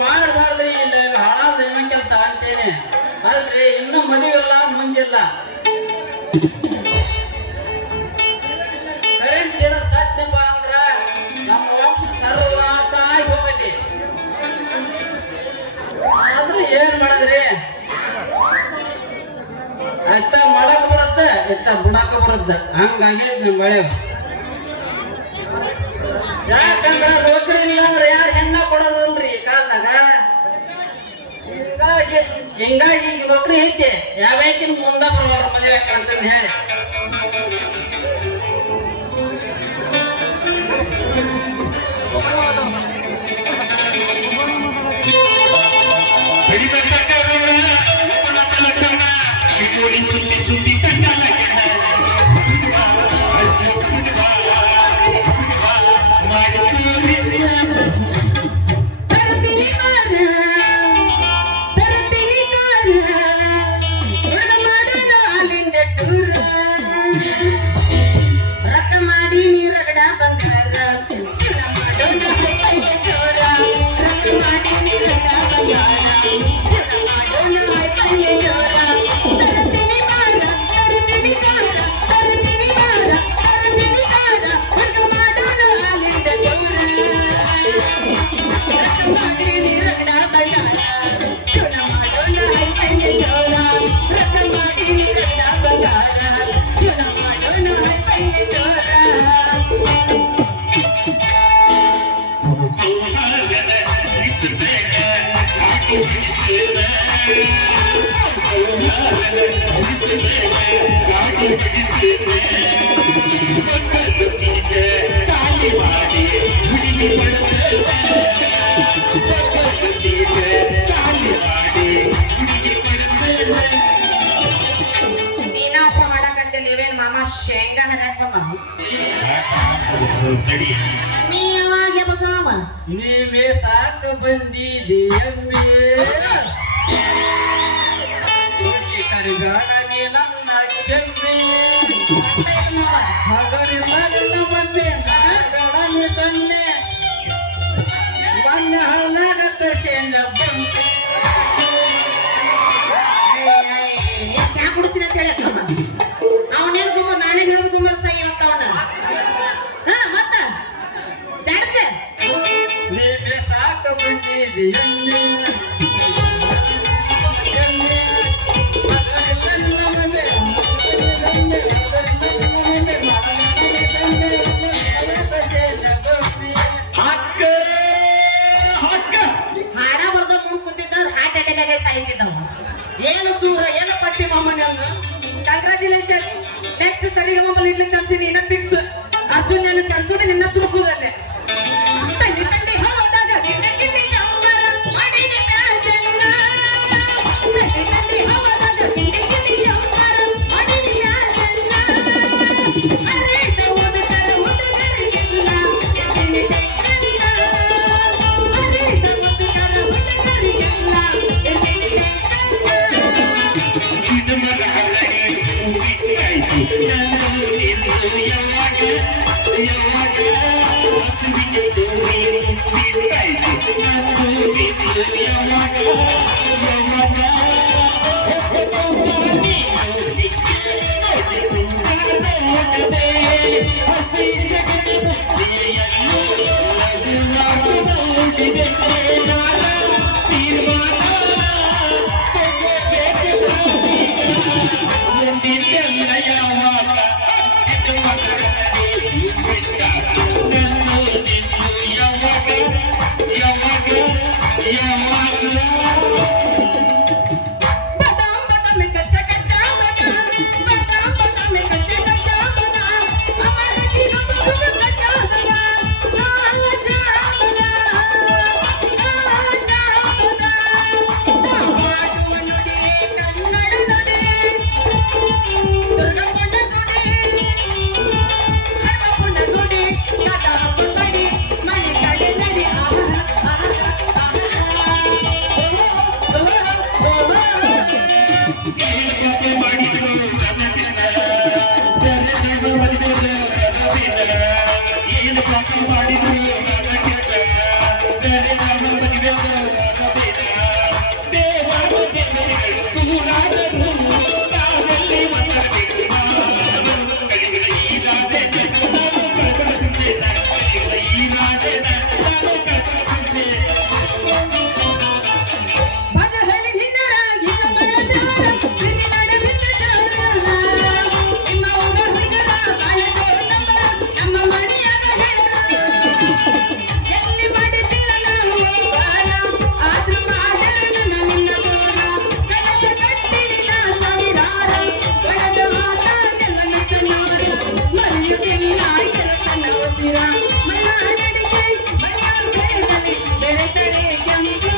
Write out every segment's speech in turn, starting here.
ಮಾಡಬಾರ್ದ್ರಿ ಇಲ್ಲ ಹಣ ಕೆಲಸ ಅಂತೇನೆ ಅಲ್ರಿ ಇನ್ನೂ ಮದುವೆಲ್ಲ ಮುಂಜಿಲ್ಲ ಕರೆಂಟ್ ಇಡೋದು ಸಾಧ್ಯಪ್ಪ ಅಂದ್ರ ನಮ್ಮ ವಂಶ ಸರ್ವನಾಶ ಆಗಿ ಹೋಗತಿ ಆದ್ರೆ ಏನ್ ಮಾಡಿದ್ರಿ ಎತ್ತ ಮಾಡಕ್ ಬರುತ್ತೆ ಎತ್ತ ಬಿಡಾಕ ಬರುತ್ತೆ ಹಂಗಾಗಿ ನಿಮ್ ಮಳೆ ಯಾಕಂದ್ರ ನೌಕರಿ ಇಲ್ಲ ಅಂದ್ರೆ ಯಾರು ಹೆಣ್ಣ ಕೊಡೋದಲ್ರಿ ಈ ಕಾಲದಾಗ ಹಿಂಗಾಗಿ ಈಗ ನೌಕರಿ ಐತಿ ಯಾವ್ಯಾಕಿನ್ ಮುಂದ ಬರೋರ ಮದುವೆ ಅಂತಂದು ಹೇಳಿ ಸುದ್ದಿ ಸುದ್ದಿ ಕಂಡಲ ಶೇಂಗಾ ಹರಕ್ ಬಂದ ನೀ ಯಾವಾಗ ಬಸವ ನೀವೇ ಸಾಕ ಬಂದಿದೆಯಮ್ಮೆ ಕರಿಗಾಡ ನೀ ನನ್ನ ಕೆಮ್ಮೆ ಹಗರಿಲ್ಲ ನಿನ್ನ ಮೊನ್ನೆ ಬೇಡ ನೀ ಸೊನ್ನೆ ಮೊನ್ನೆ ಹಳ್ಳಾಗ ಕಳ್ಸೇನ ಚಾ ಕುಡ್ತೀನಿ ಅಂತ ಹೇಳಿ ಅವನೇನು ಗುಮ್ಮ ನಾನೇ ಹಿಡಿದು ಗುಮ್ಮರ್ತಾ ಇವತ್ತ ಅವನ ಮತ್ತ ಜಾಡ್ಸ ನೀವೇ ಸಾಕ ಬಂದಿದೆಯಮ್ಮೆ ಹಾಡ ಬರ್ದ ಮುಂದ್ ಕುಂತಿದ್ದವ್ರು ಹಾರ್ಟ್ ಅಟ್ಯಾಕ್ ಆಗಿ ಸಾಯ್ತಿದ್ದವ ಏನು ಸೂರ ಏನು ಪಟ್ಟಿ ಮಾಮಣ್ಣ ಕಂಗ್ರಾಚುಲೇಷನ್ ನೆಕ್ಸ್ಟ್ ಸರಿ ಮೊಬೈಲ್ ಇಡ್ಲಿ ಚಾನ್ಸಿ ನೀನ ಫಿಕ್ಸ್ ಅರ್ಜುನ್ ನಾನು ಕರ್ಸೋದು ನಿನ್ನ ತುರುಕುದಲ್ಲೇ ತಂಗಿ ತಂಗಿ ಹೋದಾಗ ಗಿಡ್ಡೆ ಗಿಡ್ಡೆ ಗಮ್ಮರ ಮಾಡಿದ ಕಾಶಣ್ಣ ತಂಗಿ ತಂಗಿ ಹೋದಾಗ ಗಿಡ್ಡೆ ಗಿಡ್ಡೆ ಗಮ್ಮರ ಮಾಡಿದ ಕಾಶಣ್ಣ ಅರೆ ಓದಕರ ಓದಕರಿಗಿಲ್ಲ ಎತ್ತಿನಿ ತೆಕ್ಕಣ್ಣ ಅರೆ ಓದಕರ ಓದಕರಿಗಿಲ್ಲ ಎತ್ತಿನಿ Yeah. ಬದಹಳ್ಳಿ ನಿನ್ನರ ಇಲ್ಲ ಬೆಳೆದಾರ ಪ್ರೀತಿ ನಡೆದಿದ್ದ ಜೋರ ನಿಮ್ಮ ಊರ ಹುಡುಗರ ಬಾಳದೋ ನಮ್ಮ ಮನೆಯಾಗ ಎಲ್ಲಿ ಬಡಿಸಿಲ್ಲ ನಾವು ಬಾಲ ಆದ್ರೂ ಮಾಡಲ್ಲ ನಿನ್ನ ದೂರ ಕನಸ ಕಟ್ಟಿದ ಸಾವಿರಾರ ಒಳದ ಮಾತಾಡೆಲ್ಲ ನಟನಾರ ಮರೆಯುತ್ತಿಲ್ಲ ಕೆಲಸನ ಉಸಿರ ಮನಾಡಡಿಗೆ ಮನೆಯಲ್ಲಿ ಬೆಳೆದರೆ ಕೆಂಪು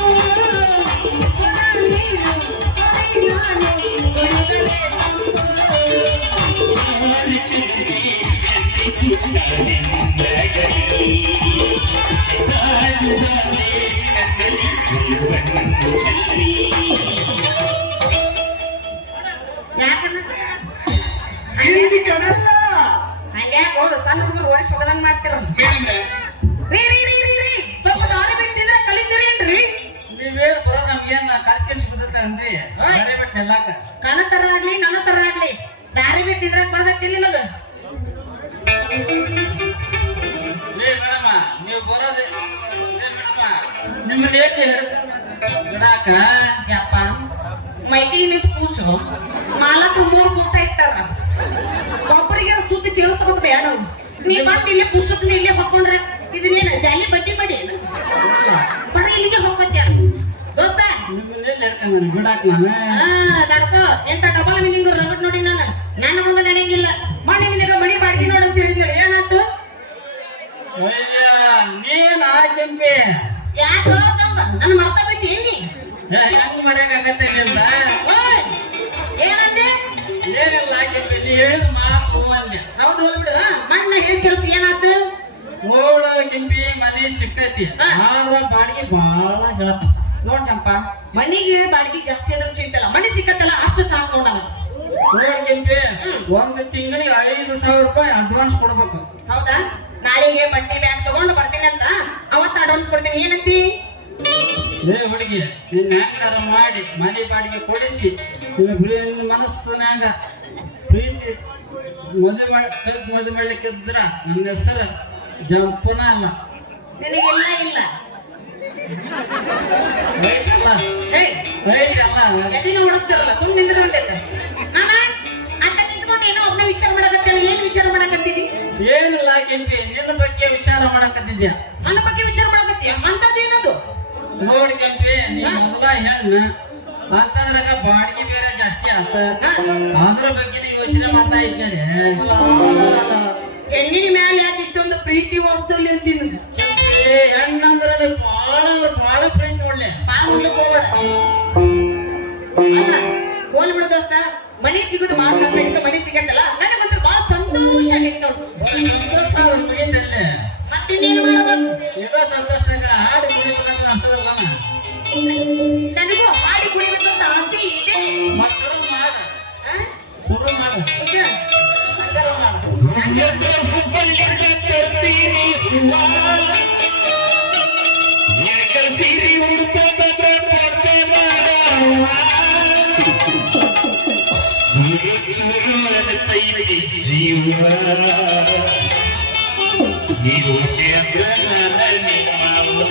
ಅಲ್ಯಾಕೋ ಸಣ್ಣ ಹುಡುಗರು ವರ್ಷ ಹೋಗದಂಗ್ ಮಾಡ್ತಿರಲ್ಲ ರೀ ಸ್ವಲ್ಪ ದಾರಿ ಬಿಟ್ಟಿದ್ರೆ ಕಲಿತೀರೇನ್ರಿ ನೀವೇನ್ ಬರೋ ನಮ್ಗೇನ್ ಕರ್ಸ್ಕರ್ಸಿ ಬಿದ್ದತ್ತೇನ್ರಿ ಬರೀ ಬಿಟ್ಟು ನೆಲ್ಲಾಕ ಕಣ ತರ ಆಗ್ಲಿ ನನ್ನ ತರ ಆಗ್ಲಿ ದಾರಿ ಬಿಟ್ಟಿದ್ರೆ ಬರ್ದಕ್ತಿಲ್ಲ ಅದು ಲೇ ಮೇಡಮ ನೀವು ಬರೋದು ಲೇ ಮೇಡಮ ನಿಮ್ಮನ್ನ ಏಕೆ ಬಿಡಾಕ ಯಪ್ಪ ಮೈಕಿಗೆ ನಿಂತು ಕೂಚು ಮಾಲಕ್ರು 3 ಗುರ್ತ ಇರ್ತಾರ ಒಬ್ಬರಿಗೆ ಸುದ್ದಿ ತಿಳಿಸ್ಬೇಕು ಬೇಡ ನೀ ಬಂದು ಇಲ್ಲಿ ಪುಸ್ತಕ ಇಲ್ಲೇ ಹಾಕೊಂಡ್ರ ಇದನ್ನೇನ ಜಾಲಿ ಬಡ್ಡಿ ಮಾಡಿ ಬರೀ ಇಲ್ಲಿಗೆ ಹೋಗತ್ಯ ದೋಸ್ತ ನಿಮ್ಮನ್ನ ಎಲ್ಲಿ ಹಿಡ್ಕೊಂಡ್ ಬಿಡಾಕ ನಾನು ತಡ್ಕೋ ಎಂತ ಡಬಲ್ ಮೀನಿಂಗ್ ರಗಡ್ ನೋಡಿ ನಾನು ನನ್ನ ಮುಂದೆ ನಡೆಯಂಗಿಲ್ಲ ಮಾಡಿ ನಿನಗೆ ಮಣಿ ಬಾಡ್ಗಿ ನೋಡು ಅಂತ ಹೇಳಿದ್ರೆ ಏನಾಯ್ತು ಅಯ್ಯ ನೀನ್ ಕೆಂಪಿ ಯಾಕೋ ತಂಬ ನನ್ನ ಮರ್ತ ಬಿಟ್ಟು ಏನಿ ಹೆಂಗ್ ಮರ್ಯಾಗತ್ತೆ ನಿಂದ ಓಯ್ ಏನಂದೆ ಏನಿಲ್ಲ ಕೆಂಪಿ ನೀ ಹೇಳಿದ ಮಾತು ಅಂದೆ ಹೌದು ಹೋಗ್ಬಿಡು ಮಣ್ಣ ಹೇಳಿ ಕೆಲಸ ಏನಾಯ್ತು ನೋಡ ಕೆಂಪಿ ಮನೆ ಸಿಕ್ಕೈತಿ ಆದ್ರ ಬಾಡಿಗೆ ಬಾಳ ಹೇಳತ್ತ ನೋಡ್ ಚಂಪ ಮಣ್ಣಿಗೆ ಬಾಡಿಗೆ ಜಾಸ್ತಿ ಅಂದ್ರೆ ಚಿಂತಲ್ಲ ಮಣ್ಣಿ ಸಿಕ್ಕತ್ತಲ್ಲ ಅಷ್ಟು ಸಾಕು ನೋಡಲ್ಲ ನೋಡ್ ಕೆಂಪಿ ಒಂದು ತಿಂಗಳಿಗೆ 5,000 ರೂಪಾಯಿ ಅಡ್ವಾನ್ಸ್ ಕೊಡ್ಬೇಕು ಹೌದಾ ನಾಳೆಗೆ ಬಟ್ಟೆ ಬ್ಯಾಗ್ ತಗೊಂಡು ಬರ್ತೀನಿ ಅಂತ ಅವತ್ತ ಅಡ್ವಾನ್ಸ್ ಕೊಡ್ತೀನಿ ಏನಂತಿ ಲೇ ಹುಡುಗಿ ನಿನ್ನ ಹೆಂಗಾರ ಮಾಡಿ ಮನೆ ಬಾಡಿಗೆ ಕೊಡಿಸಿ ನಿನ್ನ ಮನಸ್ಸಿನಾಗ ಪ್ರೀತಿ ಮದುವೆ ಮಾಡ್ಲಿಕ್ಕಿದ್ರ ನನ್ನ ಹೆಸರು ಜಂಪನ ಅಲ್ಲ ನಿನಗೆಲ್ಲ ಇಲ್ಲ ರೈಟ್ ಅಲ್ಲ ಹೇ ರೈಟ್ ಅಲ್ಲ ಎದಿನ ಓಡಿಸ್ತಾರಲ್ಲ ಸುಮ್ಮನೆ ನಿಂದ್ರೆ ಬಂದೈತೆ ಮಾಮ ಅಂತ ನಿಂತ್ಕೊಂಡು ಏನೋ ಒಬ್ಬನ ವಿಚಾರ ಮಾಡಕತ್ತಲ್ಲ ಏನ್ ವಿಚಾರ ಮಾಡಕತ್ತೀವಿ ಏನಿಲ್ಲ ಕೆಂಪಿ ನಿನ್ನ ಬಗ್ಗೆ ವಿಚಾರ ಮಾಡಕತ್ತಿದ್ಯಾ ನನ್ನ ಬಗ್ಗೆ ವಿಚಾರ ಮಾಡಕತ್ತೀಯ ಅಂತದ್ದು ಏನದು ನೋಡಿ ಕೆಂಪಿ ನೀ ಮೊದಲ ಹೆಣ್ಣ ಅಂತಂದ್ರಾಗ ಬಾಡಿಗೆ ಬೇರೆ ಜಾಸ್ತಿ ಆತ ಅದ್ರ ಬಗ್ಗೆ ಯೋಚನೆ ಮಾಡ್ತಾ ಇದ್ದೇನೆ ಹೆಣ್ಣಿನ ಮ್ಯಾಲ ಯಾಕೆ ಇಷ್ಟೊಂದು ಪ್ರೀತಿ ವಾಸ್ತವ್ಯ ಅಂತೀನಿ ಹೆಣ್ಣಂದ್ರೆ ಬಾಳ ಬಾಳ ಪ್ರೀತಿ ಒಳ್ಳೆ ಬಾಳ ಮುಂದಕ್ಕೆ ಹೋಗ್ಬೇಡ ಅಲ್ಲ ಹೋಲ್ ಬಿಡು ದೋಸ್ತ ಮನಿ ಸಿಗುದು ಬಾಳ ಕಷ್ಟ ಆಗಿತ್ತು ಮನಿ ಸಿಗತ್ತಲ್ಲ ನನಗಂತೂ ಬಾಳ ಸಂತೋಷ ಆಗಿತ್ತು ನೋಡು ಸಂತೋಷ ಮುಗಿತಲ್ಲೇ ಮತ್ತಿನ್ನೇನು ಮಾಡಬೇಕು ಇದ ಸಂತೋಷದಾಗ ಹಾಡು ಕುಡಿಬೇಕಂತ ಅನ್ಸದಲ್ಲ ನನಗೂ ಹಾಡಿ ಕುಡಿಬೇಕಂತ ಆಸೆ ಇದೆ ಮತ್ ಶುರು ಮಾಡ ಆ? ಶುರು ಮಾಡ ಓಕೆ. ಸೀರಿ ಉಡ್ಕೊಂಡ್ರೆ ಕೊಡ್ತೆ ಮಾಡವ್ವ. ಚೂರು ಚೂರು ಅನ್ನತೈತಿ ಜೀವ ನೀವು ಕೇಂದ್ರ ನಿಮ್ಮವ್ವ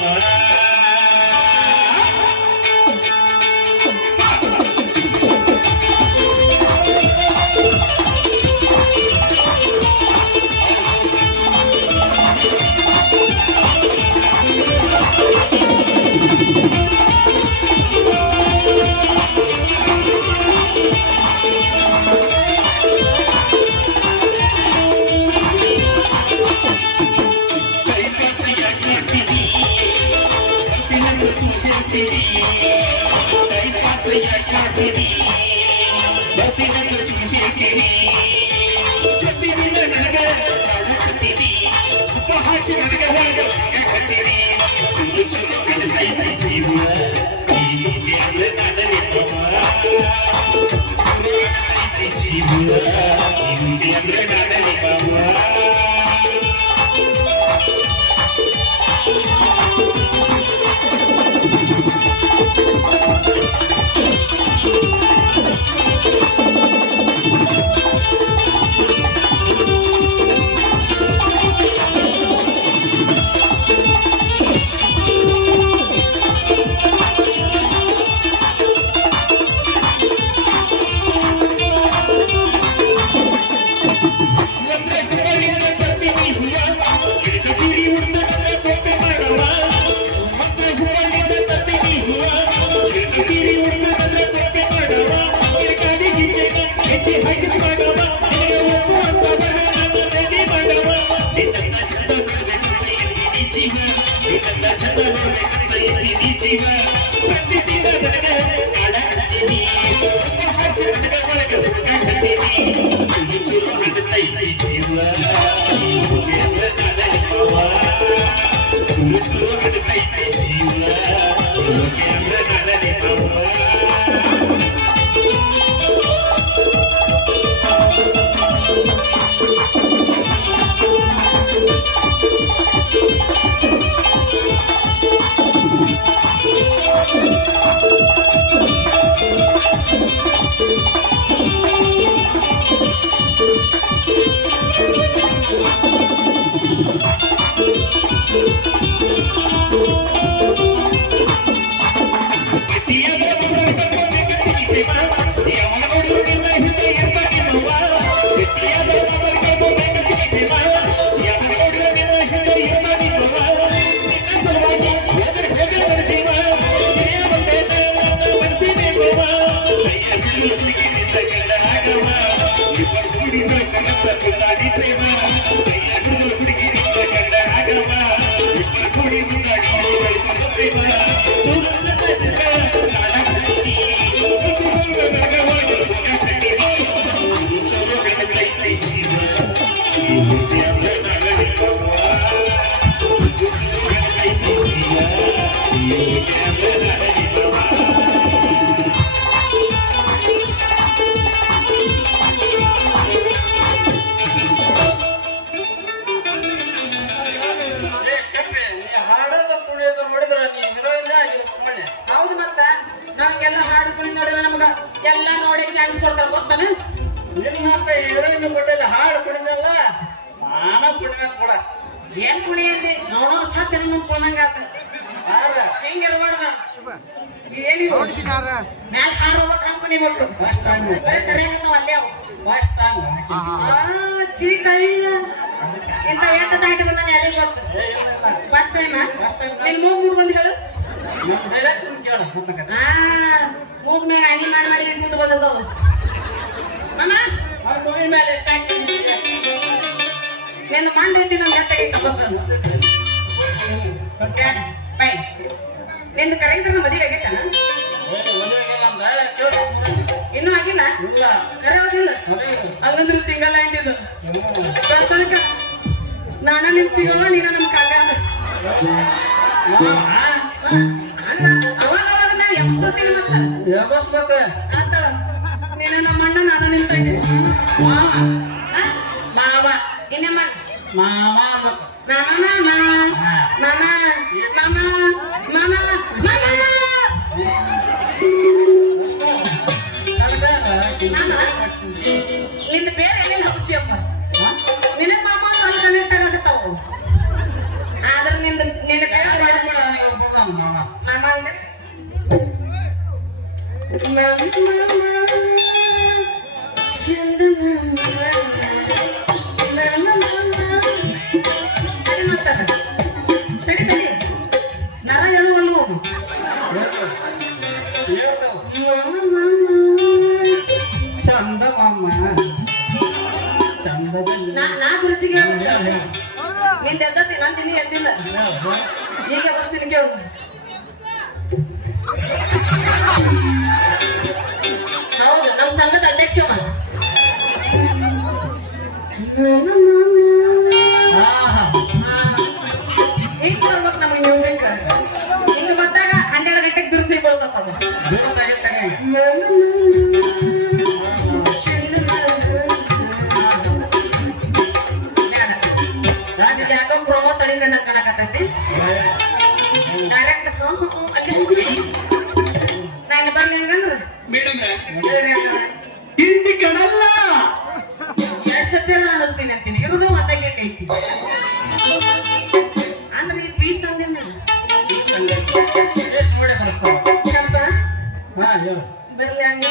ಪ್ರೀತಿ ಜೀವ ಪ್ರತಿ ದಿನ ನನಗೆ ಕಾಡಾಡ್ತೀನಿ ಹಾಸಿ ನನಗೆ ಒಳಗೆ ಕಾಡ್ತೀನಿ ಚುಲು ಚುಲು ಹಣ್ಣೈತಿ ಜೀವ ಚುಲು ಚುಲು ಹಣ್ಣೈತಿ ಜೀವ ಹಾಡೋದು ಕುಣಿಯೋದು ನೋಡಿದ್ರ ನೀ ಹೀರೋಯಿನ್ ಕುಮ್ಮನೆ ಹೌದು ಮತ್ತ ನಮ್ಗೆಲ್ಲ ಹಾಡು ಕುಣಿ ನೋಡಿದ್ರೆ ನಮಗ ಎಲ್ಲ ನೋಡಿ ಚಾನ್ಸ್ ಕೊಡ್ತಾರ ಗೊತ್ತಾನ ನಿನ್ನಂತ ಹೀರೋಯಿನ್ ಬಿಟ್ಟಲ್ಲಿ ಹಾಡು ಕುಣಿದಲ್ಲ ನಾನ ಕುಣಿಬೇಕು ಕೂಡ ಏನ್ ಕುಣಿ ಅಂದಿ ನೋಡೋಣ ಸಾಧ್ಯ ಮುಂದ್ ಕುಣಂಗ ಯಾರ ಹೆಂಗಿರ್ಬಾರ್ದ ಏನಿದು ಮ್ಯಾಲ ಹಾರು ಹೋಗ್ಬೇಕು ಕುಣಿಬೇಕು ಫಸ್ಟ್ ಟೈಮ್ ಬರೀ ಸರಿಯಾಗತ್ತಾವ ಅಲ್ಲೇ ಅವು ಫಸ್ಟ್ ಟೈಮ್ ಚೀ ಕಳ್ಳ ಇಂತ ಎಂತ ದಾಟಿ ಬಂದ ಯಾರಿಗೆ ಗೊತ್ತು ಫಸ್ಟ್ ಟೈಮ್ ನಿನ್ ಮೂಗ್ ಮುಡ್ಕೊಂಡ್ ಹೇಳು ನಮ್ಮ ಡೈರೆಕ್ಟ್ ಕೇಳ ಗೊತ್ತಾಗತ್ತೆ ಮೂಗ್ ಮ್ಯಾಗ ಅಣಿ ಮಾಡಿ ಮುಂದೆ ಬಂದದ ಮಾಮ ಆ ಕುಣಿ ಮೇಲೆ ಎಷ್ಟು ಹಾಕಿ ನಿನ್ನ ಮಂಡ ಐತಿ ನನ್ ಗಟ್ಟಾಗೈತ ಬಂದು ಬೈ ನಿಂದು ಕರೆಕ್ಟ್ ಮದುವೆ ಆಗೈತನ ಮದುವೆಗೆಲ್ಲ ಅಂದ ಕೇಳು ಇನ್ನೂ ಆಗಿಲ್ಲ ಇಲ್ಲ ಕರೆ ಆಗಿಲ್ಲ ಮದುವೆ ಹಂಗಂದ್ರೆ ಸಿಂಗಲ್ ಹ್ಯಾಂಡ್ ಇದು ತನಕ ನಾನ ನಿಮ್ ಚಿಗವ ನೀನ ನಮ್ ಕಾಕ ಅಣ್ಣ ಅವಾಗ ಅವಾಗ ನಾ ಎಬ್ಸ್ಕೊತೀನಿ ಮತ್ತ ಯಾಬಸ್ಬೇಕ ಆತ ನೀನ ನಮ್ಮ ಅಣ್ಣ ನಾನು ನಿಮ್ ತಂಗಿ ಮಾವ ಇನ್ನೇ ಮಾಮ ಮಾಮ ಮಾಮ ಮಾಮ ಮಾಮ ಮಾಮ ನಿಂದ ಬೇರೆ ಏನೇನು ಹೌಸಿಯಪ್ಪ ನಿನ್ನ ಮಾಮ ಅಲ್ಲಿ ಕನೆಕ್ಟ್ ಆಗತ್ತಾವ ಆದ್ರೆ ನಿಂದ ನಿನ್ನ ಮಾಮ ಅಂದ್ರೆ ಸರಿ ತಡಿ ನರ ಹೇಳುವಲ್ವ ಚಂದ ಮಾಮ ಚಂದ ನಾ ಗುರುಸಿಗೆ ನಿಂದ ಎದ್ದತಿ ನಾನು ತಿನ್ನಿ ಎದ್ದಿಲ್ಲ ಈಗ ಬಸ್ತೀನಿ ಕೇಳು ಹೌದು ನಮ್ಮ ಸಂಘದ ಅಧ್ಯಕ್ಷ ಹಿಂಗ್ ಬರ್ಬೇಕು ನಮಗೆ ಮ್ಯೂಸಿಕ್ ಹಿಂಗ ಬಂದಾಗ 12 ಗಂಟೆಗೆ ಬಿರುಸಿ ಬೀಳ್ತದ ಯಾಕೋ ಪ್ರೊಮೋ ತಡಿಕೊಂಡ ಕಾಣಕತ್ತೈತಿ ಡೈರೆಕ್ಟ್ ಅಲ್ಲಿ ನಾನು ಬಂದ ಹೆಂಗಂದ್ರ ಹಿಂದಿ ಕಣಲ್ಲ 2 ಸತಿ ಅನಿಸ್ತೀನಿ ಅಂತೀನಿ ಇರುದು ಮತ್ತೆ ಗಿಟ್ಟ ಐತಿ ಅಂದ್ರೆ ಈ ಪೀಸ್ ಅಂದಿನ ನೋಡಿ ಬರ್ತಾವ ಚಂಪ ಹಾ ಹೇಳು ಬರ್ಲಿ ಹಂಗ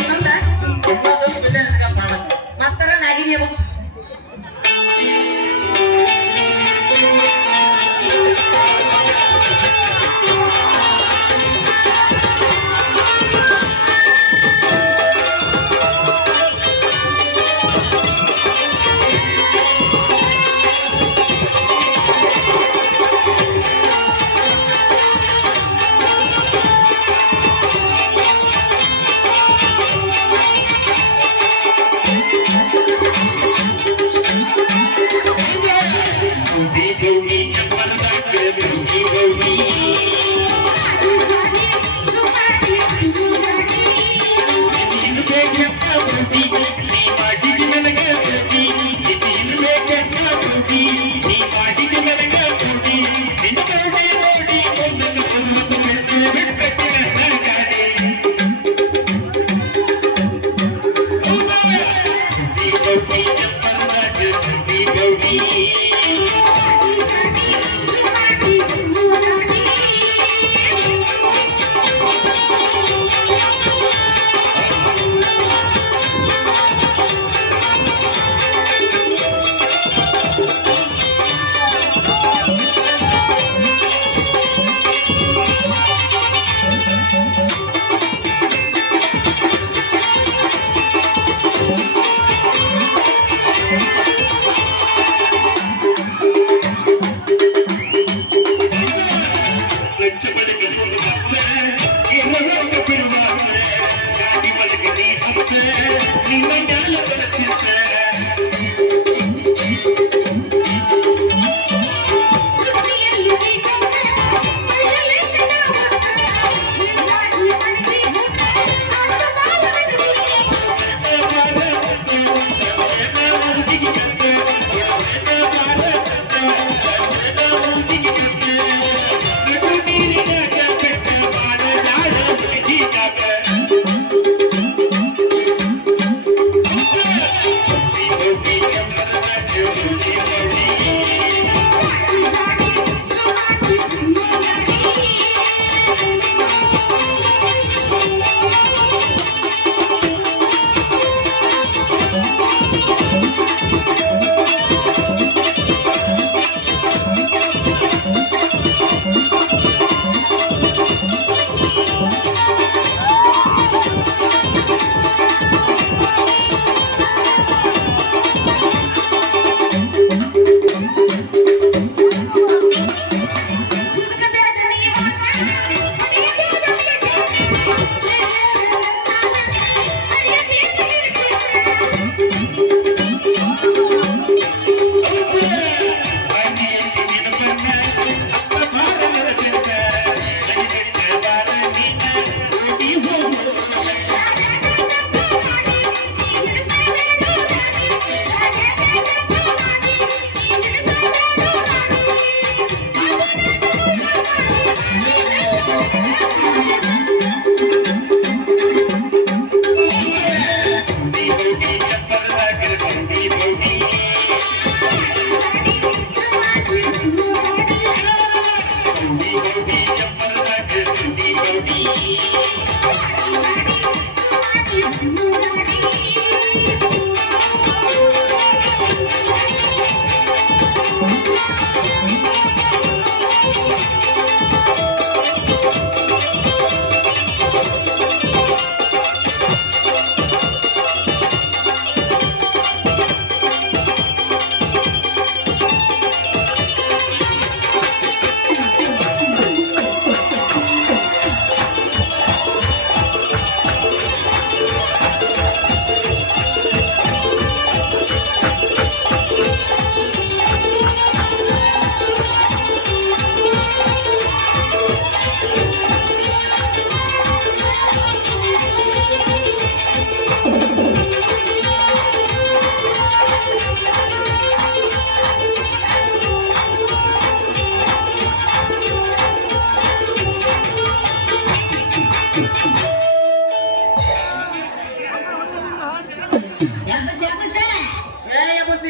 ಇನ್ನೊಂದ ಮಾಸ್ತರ ನಾಗಿನಿ ಬಸ್ ಗೌಡಿ ಗೌಡಿ ನೀನು ಬೇಕಂತ ಗೌಡಿ ನೀ ಮಾಡಿದ ನನಗೆ ಗೌಡಿ ನೀನು ಬೇಕಂತ ಗೌಡಿ ನೀ ಮಾಡಿದ ನನಗೆ ಗೌಡಿ ನಿನ್ನ ಗೌಡಿ ನೋಡಿ ಒಂದನ್ನು ಒಂದು ಮೆಟ್ಟು ಬಿಟ್ಟು ನನ್ನ ಗಾಡಿ ಗೌಡಿ ಚಪ್ಪರಾಜ ಗೌಡಿ ಗೌಡಿ ಲಕ್ಷ ಬೆಳಗ್ಗೆ ಗಾಡಿ ಬೆಳಗ್ಗೆ ನೀ ಹತ್ತ ನಿನ್ನ ಜ್ಞಾನ ಚಿತ್ತ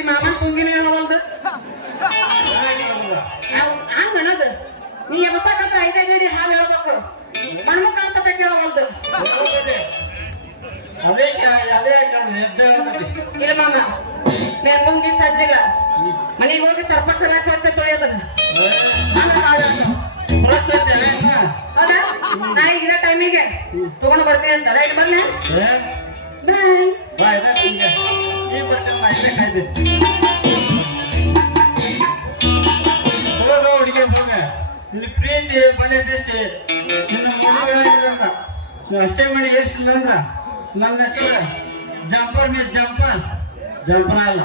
ಮಾಮನ್ ತುಂಗಿನ ಹೇಳವಲ್ದು ಹಂಗಣದು ನೀ ಎಬಸಕತ್ರ 5 ಅಡಿ ಹಾಲು ಹೇಳ್ಬೇಕು ಮಣ್ಮುಖ ಅಂತ ಕೇಳವಲ್ದು ಅದೇ ಅದೇ ಎದ್ದು ಇಲ್ಲ ಮಾಮ నేను ಮುಂಗಿ ಸಜ್ಜಿಲ್ಲ ಮನೆಗೆ ಹೋಗಿ ಸರ್ಪಕ್ಷ ಎಲ್ಲ ಸ್ವಚ್ಛ ತೊಳೆಯೋದನ್ನ ಹೌದಾ ನಾ ಈಗ ಇದೇ ಟೈಮಿಗೆ ತಗೊಂಡು ಬರ್ತೀನಿ ಅಂತ ರೈಟ್ ಬರ್ಲಿ ಬಾಯ್ ಹುಡುಗಿ ಹೋಗ ನಿನ್ನ ಪ್ರೀತಿ ಬಲೆ ಬೇಸಿ ನಿನ್ನ ಮದುವೆ ಆಗಿಲ್ಲ ಹಸೆ ಮಣಿ ಏರ್ಸಿಲ್ಲ ಅಂದ್ರ ನನ್ನ ಹೆಸರು ಜಂಪರ್ ಮೀ ಜಂಪರ್ ಅಲ್ಲ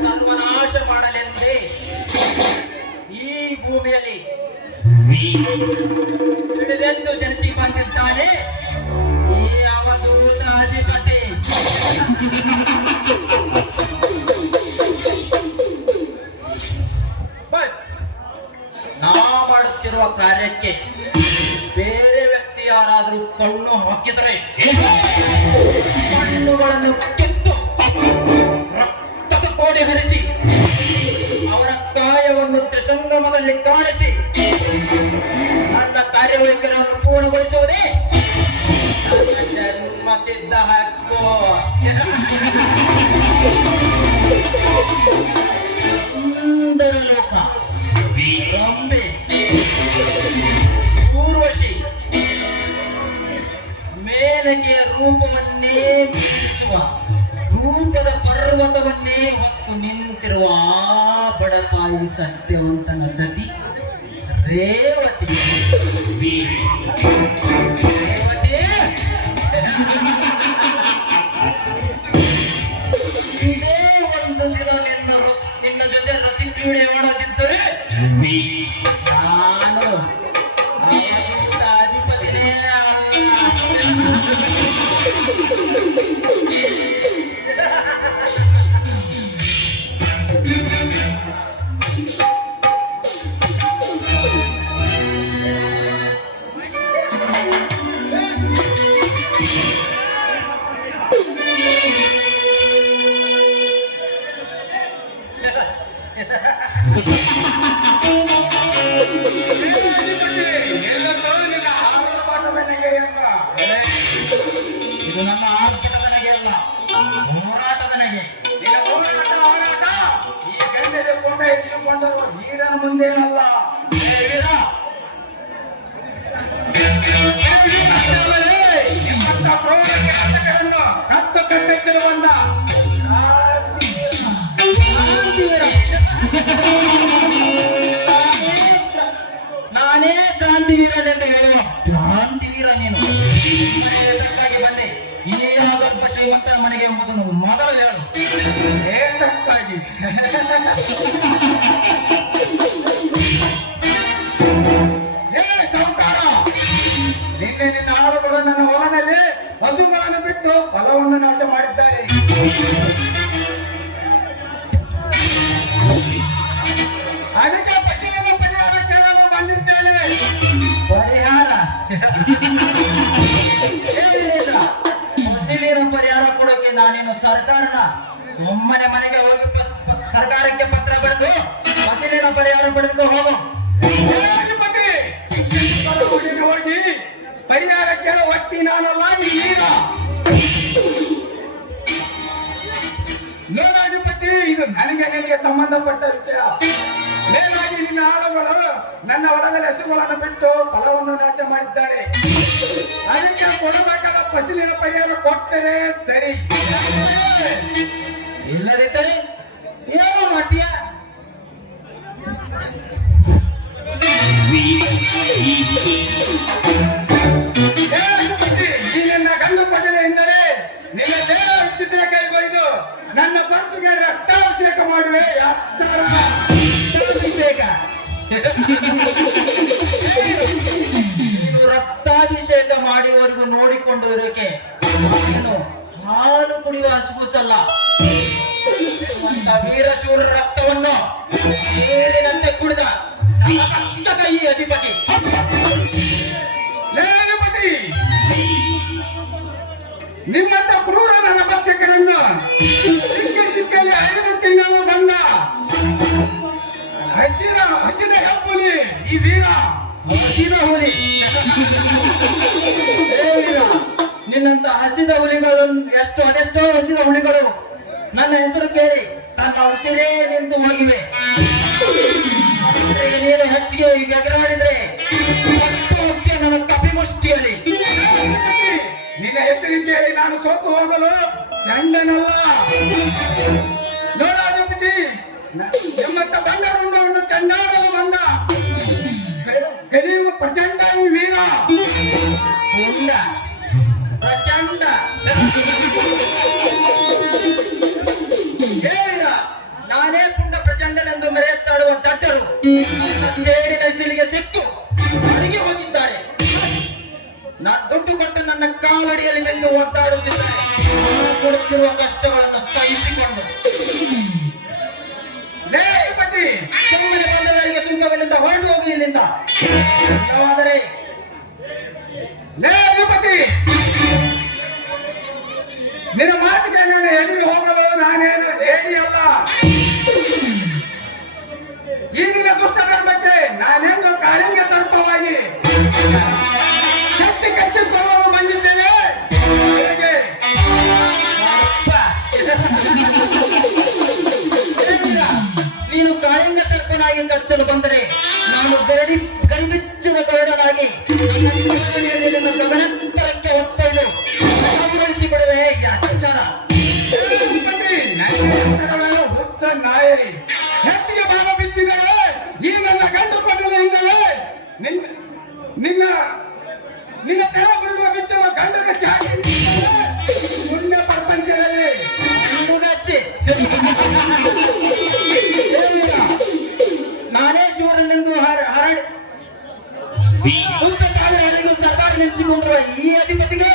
ಸರ್ವನಾಶ ಮಾಡಲೆಂದೇ ಈ ಭೂಮಿಯಲ್ಲಿ ಸಿಡಿದೆದ್ದು ಜನಿಸಿ ಬಂದಿದ್ದಾನೆ ಈ ಅವಧೂತ ಅಧಿಪತಿ. ಬಟ್ ನಾ ಮಾಡುತ್ತಿರುವ ಕಾರ್ಯಕ್ಕೆ ಬೇರೆ ವ್ಯಕ್ತಿ ಯಾರಾದರೂ ಕಣ್ಣು ಹಾಕಿದರೆ ಕಣ್ಣುಗಳನ್ನು ಕಿತ್ತು ರಕ್ತದ ಕೋಡಿ ಹರಿಸಿ ಅವರ ಕಾಯವನ್ನು ತ್ರಿಸಂಗಮದಲ್ಲಿ ಕಾಣಿಸಿ ನನ್ನ ಕಾರ್ಯವೈಖರಿಯನ್ನು ಪೂರ್ಣಗೊಳಿಸುವುದೇ ನನ್ನ ಜನ್ಮ ಸಿದ್ಧ ಹಕ್ಕು. ಸುಂದರ ಲೋಕ, ರಂಬೆ, ಊರ್ವಶಿ, ಮೇಲಕೆಯ ರೂಪವನ್ನೇ ಮೀರಿಸುವ ರೂಪದ ಪರ್ವತವನ್ನೇ ಹೊತ್ತು ನಿಂತಿರುವ ಆ ಬಡಪಾಯಿ ಸತ್ಯವಂತನ ಸತಿ ರೇವತಿ. ರೇವತಿ, ಇದೇ ಒಂದು ದಿನ ನಿನ್ನ ಜೊತೆ ರತಿ ಕ್ರೀಡೆ ಆಡೋದಿದ್ದರೆ ನಾನು ಅವಧೂತ ಅಧಿಪತಿನೇ ಅಲ್ಲ. ಇದು ನನ್ನ ಆರ್ಭಟದ ನಗೆ ಅಲ್ಲ, ಹೋರಾಟದ ನಗೆ. ನಿನ್ನ ಹೋರಾಟ ಹಾರಾಟ ಈ ಗಂಟೆಗೆ ಕೊಂಡ ಇರಿಸಿಕೊಂಡರು ವೀರನ ಮುಂದೇನಲ್ಲ. ಏ ವೀರ, ನಿಮ್ಮಂತ ಪ್ರೌಢ ಘಾತಕರನ್ನು ಕತ್ತು ಕತ್ತರಿಸಲು ಬಂದ ಕ್ರಾಂತಿ ವೀರ. ನಾನೇ ಕ್ರಾಂತಿ ವೀರನೆಂದು ಹೇಳುವ ಕ್ರಾಂತಿ ವೀರ ನೀನು. ಇದಕ್ಕಾಗಿ ಬಂದೆ. ಈ ಆಗರ್ಭ ಶ್ರೀಮಂತರ ಮನೆಗೆ ಎಂಬುದನ್ನು ಮೊದಲು ಹೇಳು. ಏತಕ್ಕಾಗಿ? ಏ ಸಾಹುಕಾರ, ನಿನ್ನೆ ನಿನ್ನ ಆಳುಗಳು ನನ್ನ ಹೊಲದಲ್ಲಿ ಹಸುಗಳನ್ನು ಬಿಟ್ಟು ಹೊಲವನ್ನು ನಾಶ ಮಾಡಿದ್ದಾರೆ. ಅದಕ್ಕೆ ಪಶುವಿನ ಪರಿಹಾರ ಕೇಳಲು ಬಂದಿದ್ದೇನೆ. ಪರಿಹಾರ ಫಸಲಿನ ಪರಿಹಾರ ಕೊಡೋಕೆ ನಾನೇನು ಸರ್ಕಾರನ? ಸುಮ್ಮನೆ ಮನೆಗೆ ಹೋಗಿ ಸರ್ಕಾರಕ್ಕೆ ಪತ್ರ ಬರೆದು ಫಸಲಿನ ಪರಿಹಾರ ಪಡೆದುಕೊಂಡು ಹೋಗು. ಅಧಿಪತಿ, ಹೊರಗೆ ಹೋಗಿ ಪರಿಹಾರ ಕೇಳೋ ವ್ಯಕ್ತಿ ನಾನಲ್ಲ, ನೀನ. ನೋಡಾಧಿಪತಿ, ಇದು ನನಗೆ ನಿನಗೆ ಸಂಬಂಧಪಟ್ಟ ವಿಷಯ. ಮೇಲಾಗಿ ನಿನ್ನ ಆಳುಗಳು ನನ್ನ ಹೊಲದಲ್ಲಿ ಹಸುಗಳನ್ನು ಬಿಟ್ಟು ಫಲವನ್ನು ನಾಶ ಮಾಡಿದ್ದಾರೆ. ಅದಕ್ಕೆ ಕೊಡಬೇಕಾದ ಫಸಲಿನ ಪರಿಹಾರ ಕೊಟ್ಟರೆ ಸರಿ. ಇಲ್ಲದಿದ್ದರೆ ಏನೋ ಮಾಡ್ತೀಯ? ಏ ಅಧಿಪತಿ, ಈ ನಿನ್ನ ಗಂಡು ಕೊಡಲೆ ಎಂದರೆ ನಿನ್ನ ದೇಹ ಚಿತ್ರ ಕೈಗೊಯ್ದು ನನ್ನ ಪರ್ಸುಗೆ ರಕ್ತಾಭಿಷೇಕ ಮಾಡುವೆ. ಯಾತ್ತರ ರಕ್ತಾಭಿಷೇಕ? ನೀನು ರಕ್ತಾಭಿಷೇಕ ಮಾಡುವವರೆಗೂ ನೋಡಿಕೊಂಡು ಇರೋಕೆ ನೀನು ಹಾಲು ಕುಡಿಯುವ ಹಸುಗೂಸಲ್ಲ. ವೀರಶೂರ ರಕ್ತವನ್ನು ನೀರಿನಂತೆ ಕುಡಿದ ರಕ್ಷಕ ಈ ಅಧಿಪತಿ. ಅಧಿಪತಿ, ನಿಮ್ಮಂತ ಕ್ರೂರ ನನ್ನ ಭಕ್ಷಕರನ್ನು ಸಿಕ್ಕಲ್ಲಿ 5 ತಿಂಗಳು ಬಂದ ಹಸಿದ ಹೆಪ್ಪುಲಿ ಈ ವೀರ. ಹಸಿದ ಹುಲಿ. ಏ ವೀರ, ನಿನ್ನಂತ ಹಸಿದ ಹುಲಿಗಳು ಅದೆಷ್ಟೋ ಹಸಿದ ಹುಲಿಗಳು ನನ್ನ ಹೆಸರು ಕೇಳಿ ತನ್ನ ಉಸಿರೇ ನಿಂತು ಹೋಗಿವೆ. ಆದರೆ ನೀನು ಹೆಚ್ಚಿಗೆ ಎಗರಾಡಿದ್ರೆ ಹೊಟ್ಟೆ ನನ್ನ ಕಪಿಮುಷ್ಟಿಯಲ್ಲಿ. ನಿನ್ನ ಹೆಸರು ಕೇಳಿ ನಾನು ಸೋತು ಹೋಗಲು ಚಂಡನಲ್ಲ. ನೋಡಾಧಿಪತಿ, ನಿಮ್ಮಂತ ಬಂದರುಂಡು ಚಂಡಾಡಲು ಬಂದ ಕಲಿಯುವ ಪ್ರಚಂಡ ಈ ವೀರ. ಪುಂಡ, ಪ್ರಚಂಡ. ಏ ನಾನು ದುಡ್ಡು ಕೊಟ್ಟು ನನ್ನ ಕಾಲಡಿಯಲ್ಲಿ ಬಿದ್ದು ಒದ್ದಾಡುತ್ತಿದ್ದಾರೆ. ನಾನು ಕೊಡುತ್ತಿರುವ ಕಷ್ಟಗಳನ್ನು ಸಹಿಸಿಕೊಂಡು ಲೇ ಅಧಿಪತಿ, ಸುಮ್ಮನೆ ಬಂದವರಿಗೆ ಸುಂಕವಿಲ್ಲಿಂದ ಹೊರಟು ಹೋಗಿ ಇಲ್ಲಿಂದ. ಆದರೆ ಲೇ ಅಧಿಪತಿ, ನಿನ್ನ ಮಾತಿಗೆ ನಾನು ಎದುರು ಹೋಗಲು ನಾನೇನು ಲೇಡಿ ಅಲ್ಲ. ಈ ನಿನ್ನ ದುಷ್ಟ ಧರ್ಮಕ್ಕೆ ನಾನೆಂದು ಕಾಳಿಂಗ ಸರ್ಪವಾಗಿ ಕಚ್ಚಿ ಕಚ್ಚಿ ಕೊಲ್ಲಲು ಬಂದಿದ್ದೇನೆ. ಹೇಗೆ? ಅಪ್ಪ, ಏನಿಲ್ಲ, ನೀನು ಕಾಳಿಂಗ ಸರ್ಪನಾಗಿ ಕಚ್ಚಲು ಬಂದರೆ ನಾನು ಗರಿಬಿಚ್ಚಿದ ಕರಡನಾಗಿ ನಿನ್ನ ಗಗನತ್ತರಕ್ಕೆ ಹೊತ್ತೊಯ್ದು ಉರುಳಿಸಿ ಬಿಡುವೆ. ಅಚಾರ ಹುಚ್ಚ ನಾಯಿ, ಹೆಚ್ಚಿಗೆ ಭಾಗ ಬಿಚ್ಚಿದರೆ ಈ ನನ್ನ ಗಂಡು ಕೊಡಲಿಂದಲೇ ನಿನ್ನ ನಿನ್ನ ನಿನ್ನ ತೆರ ಬಿಡುವ ಬಿಚ್ಚುವ ಗಂಡನ ಚಾಕಿ ಪುಣ್ಯ ಪ್ರಪಂಚದಲ್ಲಿ ಹುಡುಗಚ್ಚಿ. ಏನಿಲ್ಲ, ನಾನೇ ಶಿವರನ್ನೆಂದು ಹರಡಿ ಸುತ್ತ ಸಾವಿರ ಹರಿಗೂ ಸರ್ದಾರ ನೆನೆಸಿಕೊಂಡಿರುವ ಈ ಅಧಿಪತಿಗೆ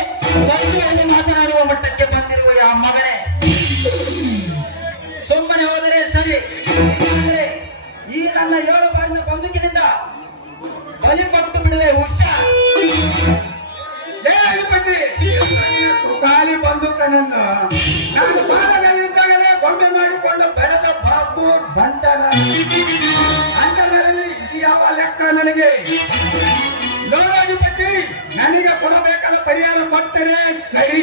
ಸಂಸ್ಕೃತಿ ಮಾತನಾಡುವ ಮಟ್ಟಕ್ಕೆ ಬಂದಿರುವ ಆ ಮಗನೇ. ಸುಮ್ಮನೆ ಹೋದರೆ ಸರಿ, ಆದರೆ ಈ ನನ್ನ 7 ಬಾರಿನ ಬಂದೂಕಿನಿಂದ ಬಲಿ ಕೊಟ್ಟು ಬಿಡುವೆ. ಹುಷಾರ್. ಏ ಅಧಿಪತಿ, ಖಾಲಿ ಬಂದೂಕನನ್ನು ನಾನು ಬಾಲದಲ್ಲಿದ್ದಾಗಲೇ ಗೊಂಬೆ ಮಾಡಿಕೊಂಡು ಬೆಳೆದ ಬಹದ್ದೂರ್ ಬಂಟನ ಅಂತರಲ್ಲಿ ಇದು ಯಾವ ಲೆಕ್ಕ ನನಗೆ? ನೋಡಾಧಿಪತಿ, ನನಗೆ ಕೊಡಬೇಕಾದ ಪರಿಹಾರ ಕೊಟ್ಟರೆ ಸರಿ,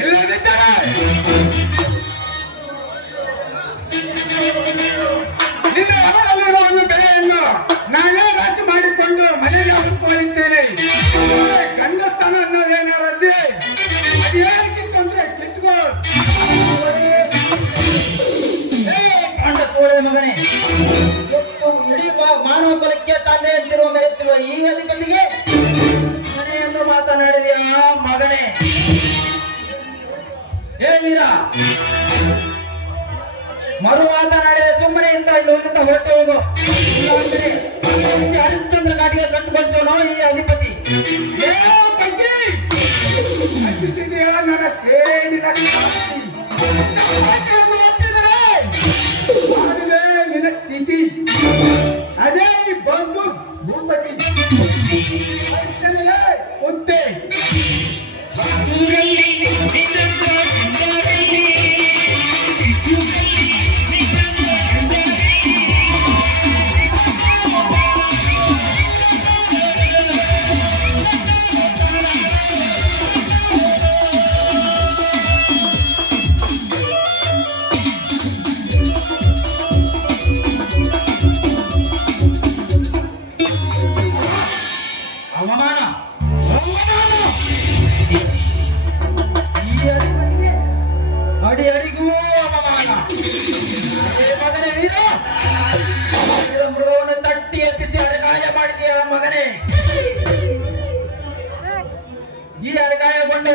ಇಲ್ಲದಿದ್ದರೆ ನಿನ್ನ ಹೊಲದಲ್ಲಿರುವ ಒಂದು ಬೆಳೆಯನ್ನು ನಾನೇ ರಾಶಿ ಮಾಡಿಕೊಂಡು ಮನೆಗೆ ಹುಟ್ಟುಕೊಳ್ಳುತ್ತೇನೆ. ಗಂಡಸ್ಥಾನ ಅನ್ನೋದೇನಾರದ್ದೇ ಅದೇನು ಕಿತ್ಕೊಂಡ್ರೆ ಕಿತ್ಕೋ. ಕಾಂಡ ಸೋಳೆ ಮಗನೇ, ಇವತ್ತು ಇಡೀ ಮಾನವ ಕುಲಕ್ಕೆ ತಂದೆ ಅಂತಿರುವ ಮೆರೆತಿರುವ ಈ ಅಧಿಪತಿಗೆ ಮನೆಯನ್ನು ಮಾತನಾಡಿದೀರಾ ಮಗನೇ? ಹೇ ವೀರ, ಮರು ಮಾತನಾಡಿದರೆ ಸುಮ್ಮನೆ ಇಲ್ಲಿಂದ ಹೊರಟು ಹೋಗು. ಇಲ್ಲಾಂದ್ರೆ ಹರಿಶ್ಚಂದ್ರ ಘಾಟಿಗೆ ಕಟ್ಟುಗೊಳಿಸೋನು ಈ ಅಧಿಪತಿ. ಏ ಬಗ್ಗೆ ಹಚ್ಚಿಸಿದೆಯಾ ನನ್ನ ಸೇಡಿನ ಕಾಂತಿ? ಮಾತಿಯನ್ನು ಒಪ್ಪಿದರೆ ಆಗಿದೆ ನಿನ್ನ ತಿಥಿ. ಅದೇ ಬಂದು ಭೂಪತಿ ಉದ್ದೆ ದೂರಲ್ಲಿ ನಿನ್ನ ದಾರಿ, ಅವಮಾನ, ಅವಮಾನ. ಈ ಅಧಿಪತಿಗೆ ಅಡಿ ಅಡಿಗೂ ಅವಮಾನ. ಅದೇ ಮಗನೇ ವೀರ, ಇದು ಮೃಗವನ್ನು ತಟ್ಟಿ ಎಬ್ಬಿಸಿ ಅಡಗಾಯ ಮಾಡಿದೆಯ ಮಗನೇ. ಈ ಅಡಗಾಯಗೊಂಡ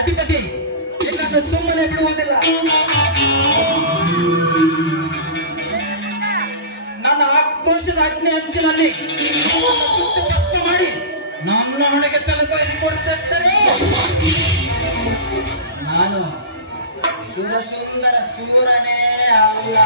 ಅಧಿಪತಿ ನಿನ್ನನ್ನು ಸುಮ್ಮನೆ ಬಿಡುವುದಿಲ್ಲ. ನನ್ನ ಆಕ್ರೋಶದ ಅಗ್ನಿ ಅಂಚಿನಲ್ಲಿ ಸುಟ್ಟು ಭಸ್ಮ ಮಾಡಿ ನನ್ನ ಹೊಣೆಗೆ ತನಕ ಕೊಡುತ್ತಿದ್ದರೆ ನಾನು ಸುರಸುಂದರ ಸೂರನೇ ಅಲ್ಲ.